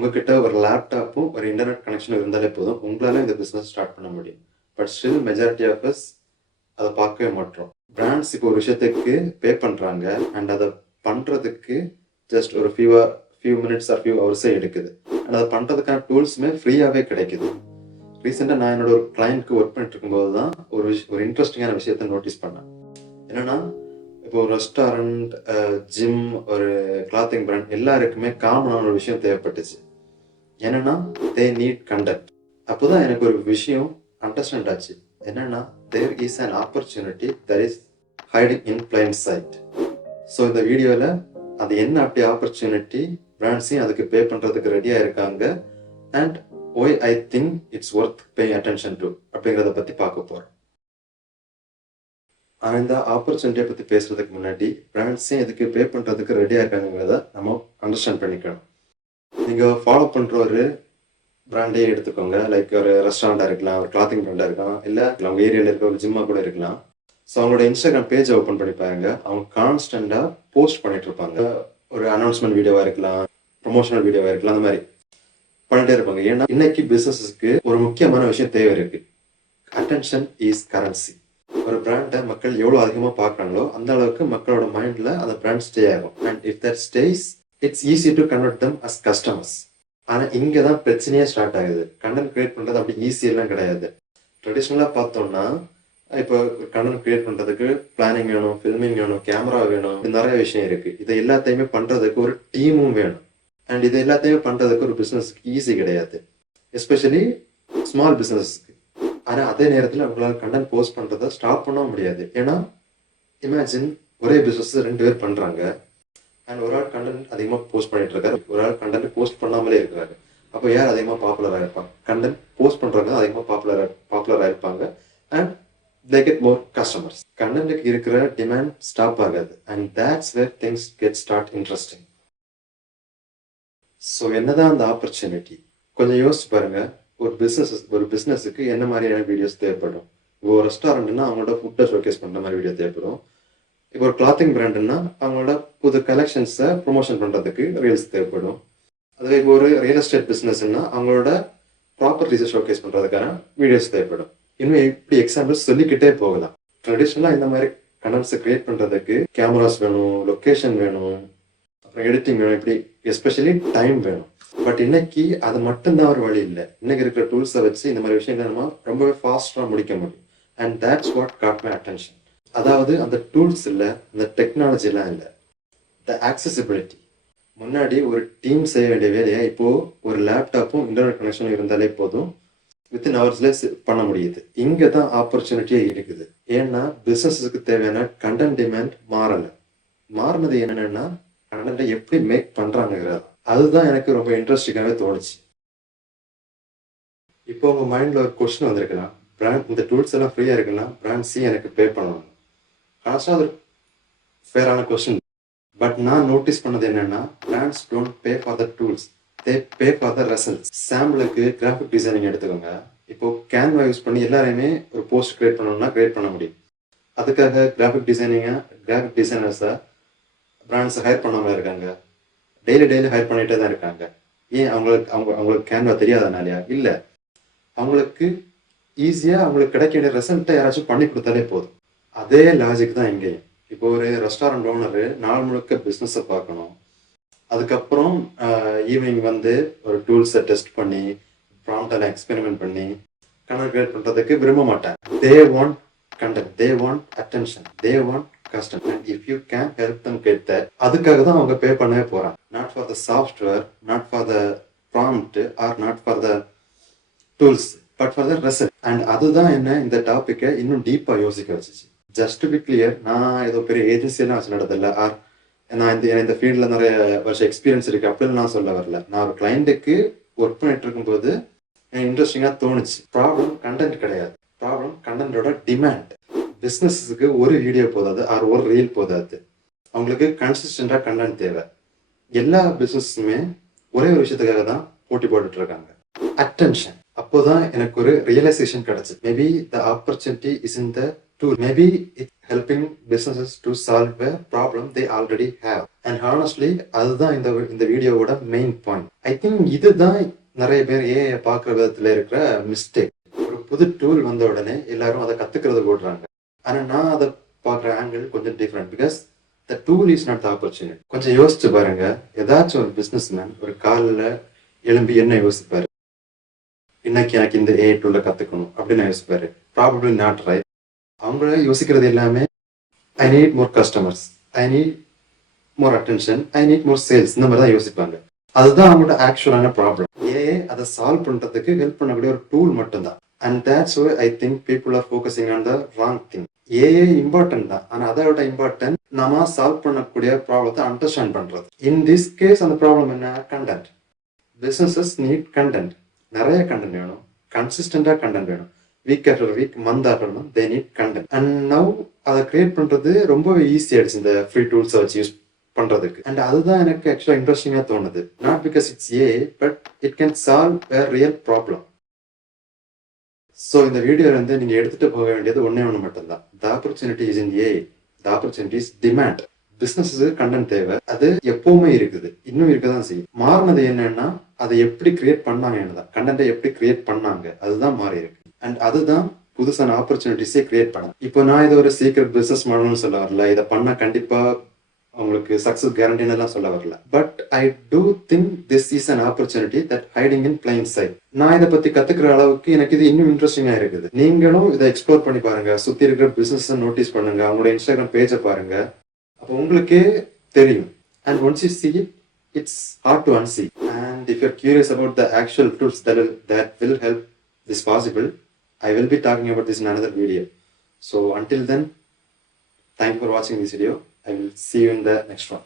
உங்ககிட்ட ஒரு லேப்டாப்பும் ஒரு இன்டர்நெட் கனெக்ஷனும் இருந்தாலே போதும், உங்களால இந்த பிஸ்னஸ் ஸ்டார்ட் பண்ண முடியும். But still majority of us அதை பார்க்கவே மாட்டோம். பிராண்ட்ஸ் இப்போ ஒரு விஷயத்துக்கு பே பண்ணுறாங்க அண்ட் அதை பண்ணுறதுக்கு ஜஸ்ட் ஒரு ஃபியூ மினிட்ஸ் ஆர் ஃபியூ ஹவர்ஸே எடுக்குது. அண்ட் அதை பண்ணுறதுக்கான டூல்ஸுமே ஃப்ரீயாகவே கிடைக்குது. ரீசெண்டாக நான் என்னோட ஒரு கிளைண்ட்க்கு ஒர்க் பண்ணிட்டு இருக்கும்போது தான் ஒரு இன்ட்ரெஸ்டிங்கான விஷயத்த நோட்டீஸ் பண்ணேன். என்னன்னா, இப்போ ஒரு ரெஸ்டாரண்ட், ஜிம், ஒரு கிளாத்திங் பிராண்ட் எல்லாருக்குமே காமனான ஒரு விஷயம் தேவைப்பட்டுச்சு. என்னன்னா, தே நீட் கண்டென்ட். அப்போதான் எனக்கு ஒரு விஷயம் அண்டர்ஸ்டாண்ட் ஆச்சு. என்னன்னா, there is an opportunity that is hiding in plain sight. So இந்த வீடியோவில் அது என்ன அப்படி ஆப்பர்ச்சுனிட்டி, பிராண்ட்ஸையும் அதுக்கு பே பண்ணுறதுக்கு ரெடியாக இருக்காங்க, and why I think it's worth paying attention to அப்படிங்கிறத பற்றி பார்க்க போகிறோம். இந்த ஆப்பர்ச்சுனிட்டியை பற்றி பேசுறதுக்கு முன்னாடி பிராண்ட்ஸையும் இதுக்கு பே பண்ணுறதுக்கு ரெடியாக இருக்காங்கிறத நம்ம அண்டர்ஸ்டாண்ட் பண்ணிக்கணும். நீங்கள் ஃபாலோ பண்ணுற ஒரு பிராண்டே எடுத்துக்கோங்க. லைக் ஒரு ரெஸ்டாரண்டாக இருக்கலாம், ஒரு கிளாத்திங் பிராண்டாக இருக்கலாம், இல்லை அவங்க ஏரியாவில் இருக்க ஒரு ஜிம்மாக கூட இருக்கலாம். ஸோ அவங்களோட இன்ஸ்டாகிராம் பேஜை ஓப்பன் பண்ணி பாருங்க. அவங்க கான்ஸ்டண்டாக போஸ்ட் பண்ணிட்டு இருப்பாங்க. ஒரு அனௌன்ஸ்மெண்ட் வீடியோவாக இருக்கலாம், ப்ரொமோஷனல் வீடியோவாக இருக்கலாம், அந்த மாதிரி பண்ணிட்டே இருப்பாங்க. ஏன்னா இன்னைக்கு பிசினஸஸ்க்கு ஒரு முக்கியமான விஷயம் தேவை இருக்கு. Attention is currency. ஒரு பிராண்டை மக்கள் எவ்வளவு அதிகமா பாக்குறாங்களோ அந்த அளவுக்கு மக்களோட மைண்ட்ல அந்த பிராண்ட் ஸ்டே ஆகும். And if that stays, it's easy to convert them as customers. ஆனா இங்கதான் பிரச்சனையே ஸ்டார்ட் ஆகுது. கண்டென்ட் கிரியேட் பண்றது அப்படி ஈஸி எல்லாம் கிடையாது. ட்ரெடிஷ்னலா பார்த்தோம்னா, இப்போ கண்டென்ட் கிரியேட் பண்றதுக்கு பிளானிங் வேணும், ஃபில்மிங் வேணும், கேமரா வேணும், நிறைய விஷயம் இருக்கு. இதை எல்லாத்தையுமே பண்றதுக்கு ஒரு டீமும் வேணும். அண்ட் இது எல்லாத்தையுமே பண்றதுக்கு ஒரு பிசினஸ்க்கு ஈஸி கிடையாது, எஸ்பெஷலி ஸ்மால் பிசினஸ்க்கு. ஆனா அதே நேரத்தில் அவங்களால கண்டென்ட் போஸ்ட் பண்றதை ஸ்டாப் பண்ண முடியாது. ஏன்னா இமேஜின், ஒரே பிசினஸ் 2 பேர் பண்றாங்க அண்ட் ஒரு ஆள் கண்டென்ட் அதிகமா போஸ்ட் பண்ணிட்டு இருக்காரு, ஒரு ஆள் கண்டென்ட் போஸ்ட் பண்ணாமலே இருக்கிறாரு. அப்போ யார் அதிகமா பாப்புலரா இருப்பாங்க? கண்டென்ட் போஸ்ட் பண்றவங்க அதிகமா பாப்புலரா இருப்பாங்க and they get more customers. கண்டென்ட்க்கு இருக்கிற டிமாண்ட் ஸ்டாப் ஆகாது. And that's where things get start interesting. So என்னதான் அந்த ஆப்பர்ச்சுனிட்டி? கொஞ்சம் யோசிச்சு பாருங்க. ஒரு பிஸ்னஸுக்கு என்ன மாதிரியான வீடியோஸ் தேவைப்படும்? இப்போ ஒரு ரெஸ்டாரண்ட்னா அவங்களோட ஃபுட்டை ஷோகேஸ் பண்ணுற மாதிரி வீடியோ தேவைப்படும். இப்போ ஒரு கிளாத்திங் பிராண்டுன்னா அவங்களோட புது கலெக்ஷன்ஸை ப்ரொமோஷன் பண்ணுறதுக்கு ரீல்ஸ் தேவைப்படும். அதுவே இப்போ ஒரு ரியல் எஸ்டேட் பிஸ்னஸ்ன்னா அவங்களோட ப்ராப்பர்ட்டிஸை ஷோகேஸ் பண்ணுறதுக்கான வீடியோஸ் தேவைப்படும். இன்னும் இப்படி எக்ஸாம்பிள்ஸ் சொல்லிக்கிட்டே போகலாம். ட்ரெடிஷ்னலாக இந்த மாதிரி கண்டென்ட்ஸை கிரியேட் பண்ணுறதுக்கு கேமராஸ் வேணும், லொக்கேஷன் வேணும், அப்புறம் எடிட்டிங் வேணும், இப்படி எஸ்பெஷலி டைம் வேணும். பட் இன்னைக்கு அது மட்டும்தான் ஒரு வழி இல்லை. இன்னைக்கு இருக்கிற டூல்ஸை வச்சு இந்த மாதிரி விஷயங்கள் நம்ம ரொம்பவே ஃபாஸ்ட்டாக முடிக்க முடியும். And that's what got my attention. அதாவது அந்த டூல்ஸ் இல்லை, அந்த டெக்னாலஜிலாம் இல்லை, த ஆக்சசிபிலிட்டி. முன்னாடி ஒரு டீம் செய்ய வேண்டிய வேலையை இப்போ ஒரு லேப்டாப்பும் இன்டர்நெட் கனெக்ஷனும் இருந்தாலே போதும், வித்தின் ஹவர்ஸ்ல பண்ண முடியுது. இங்கே தான் ஆப்பர்ச்சுனிட்டியே இருக்குது. ஏன்னா பிஸ்னஸுக்கு தேவையான கண்டென்ட் டிமாண்ட் மாறினது என்னன்னா கண்டென்ட்டை எப்படி மேக் பண்றாங்கிறது. அதுதான் எனக்கு ரொம்ப இன்ட்ரெஸ்டிங்காகவே தோணுச்சு. இப்போ உங்க மைண்ட்ல ஒரு கொஸ்டின் வந்திருக்கலாம், பிராண்ட் இந்த டூல்ஸ் எல்லாம் ஃப்ரீயா இருக்குன்னா பிராண்ட் சி எனக்கு பே பண்ணணும். காஸ்டா அது ஃபேரான கொஸ்டின். பட் நான் நோட்டீஸ் பண்ணது என்னன்னா, brands don't pay for the tools, they pay for the results. சாம்பிளுக்கு கிராஃபிக் டிசைனிங் எடுத்துக்கோங்க. இப்போ கேன்வா யூஸ் பண்ணி எல்லாரையுமே ஒரு போஸ்ட் கிரியேட் பண்ணணும்னா கிரியேட் பண்ண முடியும். அதுக்காக கிராஃபிக் டிசைனர்ஸை பிராண்ட்ஸ் ஹையர் பண்ணாமல இருக்காங்க. டெய்லி ஹையர் பண்ணிட்டே தான் இருக்காங்க. ஏன்? அவங்களுக்கு கேன்வா தெரியாதனாலயா? இல்லை, அவங்களுக்கு ஈஸியாக அவங்களுக்கு கிடைக்க வேண்டிய ரிசல்ட்டை யாராச்சும் பண்ணி கொடுத்தாலே போதும். அதே லாஜிக் தான் இங்கேயும். இப்போ ஒரு ரெஸ்டாரண்ட் ஓனர் நாள் முழுக்க பிஸ்னஸை பார்க்கணும். அதுக்கப்புறம் ஈவினிங் வந்து ஒரு டூல்ஸை டெஸ்ட் பண்ணி ப்ராம்ப்டெல்லாம் எக்ஸ்பெரிமெண்ட் பண்ணி கண்டென்ட் கிரியேட் பண்ணுறதுக்கு விரும்ப மாட்டாங்க. They want content, they want attention, they want custom. And if you can help them get that, அதுக்காக தான் அவங்க பே பண்ணவே போகிறாங்க. Not for the software, not for the prompt or not for the tools, but for the result. And அதுதான் என்ன இந்த டாப்பிக்கை இன்னும் டீப்பாக யோசிக்க வச்சுச்சு. ஜஸ்ட் டு பி கிளியர், நான் ஏதோ பெரிய ஏஜென்சியெல்லாம் வச்சு நடதில்லை, ஆர் நான் இந்த ஃபீல்டில் நிறைய வருஷம் எக்ஸ்பீரியன்ஸ் இருக்கு அப்படின்னு நான் சொல்ல வரல. நான் ஒரு கிளைண்ட்டுக்கு ஒர்க் பண்ணிட்டு இருக்கும்போது எனக்கு இன்ட்ரெஸ்டிங்காக தோணுச்சு. ப்ராப்ளம் கண்டென்ட் கிடையாது, ப்ராப்ளம் கண்டென்ட்டோட டிமாண்ட். பிஸ்னஸுக்கு ஒரு வீடியோ போதாது, ஆர் ஒரு ரீல் போதாது, அவங்களுக்கு கன்சிஸ்டண்டாக கண்டென்ட் தேவை. எல்லா பிஸ்னஸுமே ஒரே ஒரு விஷயத்துக்காக தான் போட்டி போட்டுட்டு இருக்காங்க, அட்டென்ஷன். அப்போதான் எனக்கு ஒரு ரியலைசேஷன் கிடைச்சு. Maybe the opportunity is in the tool. Maybe it's helping businesses to solve a problem they already have. And honestly, அதுதான் இந்த வீடியோவோட மெயின் பாயிண்ட். ஐ திங்க் இதுதான் நிறைய பேர் ஏஐ பார்க்குற விதத்துல இருக்கிற மிஸ்டேக். ஒரு புது டூல் வந்த உடனே எல்லாரும் அதை கத்துக்கிறது ஓடுறாங்க. ஆனா நான் அதை பார்க்குற ஆங்கிள் கொஞ்சம் different. Because the tool is not the opportunity. கொஞ்சம் யோசிச்சு பாருங்க. ஏதாச்சும் ஒரு பிசினஸ் மேன் ஒரு காலில் எழும்பி என்ன யோசிப்பாரு? இன்னைக்கு எனக்கு இந்த ஏஐ டூல கத்துக்கணும் அப்படின்னு யோசிப்பாரு. Probably not right. அவங்க யோசிக்கிறது எல்லாமே I need more customers, I need more attention, I need more sales, இந்த மாதிரி தான் யோசிப்பாங்க. அதுதான் அவங்களோட ஆக்சுவலான ப்ராப்ளம். ஏஐ அதை சால்வ் பண்றதுக்கு ஹெல்ப் பண்ணக்கூடிய ஒரு டூல் மட்டும்தான். And that's why I think people are focusing on the wrong thing. AI important தான், ஆனா அதோட இம்பார்ட்டன்ட் நாம சால்வ் பண்ணக்கூடிய ப்ராப்ளத்தை அண்டர்ஸ்டாண்ட் பண்றது. இன் திஸ் கேஸ் அந்த ப்ராப்ளம் என்ன? கண்டென்ட். Businesses need content. நிறைய கண்டென்ட் வேணும், கன்சிஸ்டண்டா கண்டென்ட் வேணும். Week after week, month after month they need content. And now அதை கிரியேட் பண்றது ரொம்பவே ஈஸி ஆயிடுச்சு இந்த ஃப்ரீ டூல்ஸை வச்சு யூஸ் பண்றதுக்கு. அண்ட் அதுதான் எனக்கு ஆக்சுவலா இன்ட்ரெஸ்டிங்கா தோணுது. Not because it's A, but it can solve a real problem. So இந்த வீடியோல இருந்து நீங்க எடுத்துட்டு போக வேண்டியது ஒன்னே ஒன்று மட்டும்தான். The opportunity is in AI, the opportunity is demand. பிசினஸுக்கு கண்டென்ட் தேவை, அது எப்பவுமே இருக்குது, இன்னும் இருக்கதான் செய்யும். மாறினது என்னன்னா அதை எப்படி கிரியேட் பண்ணாங்க தான். கண்டென்ட்டை எப்படி கிரியேட் பண்ணாங்க அதுதான் மாறி இருக்கு. அண்ட் அதுதான் புதுசான ஆப்பர்ச்சுனிட்டிஸே கிரியேட் பண்ண. இப்போ நான் இது ஒரு சீக்ரெட் பிசினஸ் மாடல்னு சொல்ல வரல, இதை பண்ண கண்டிப்பா உங்களுக்கு சக்சஸ் கேரண்டின்னு எல்லாம் சொல்ல வரல. But I do think this is an opportunity that hiding in plain sight. நான் இதை பத்தி கத்துக்கிற அளவுக்கு எனக்கு இது இன்னும் இன்ட்ரெஸ்டிங்கா இருக்குது. நீங்களும் இதை எக்ஸ்ப்ளோர் பண்ணி பாருங்க, சுத்தி இருக்கிற பிசினஸ் நோட்டீஸ் பண்ணுங்க, அவங்களோட இன்ஸ்டாகிராம் பேஜை பாருங்க, அப்போ உங்களுக்கே தெரியும். And once you see it, it's hard to unsee. And if you're curious about the actual tools that will help this possible, I will be talking about this in another video. So until then, thank you for watching this video. I will see you in the next one.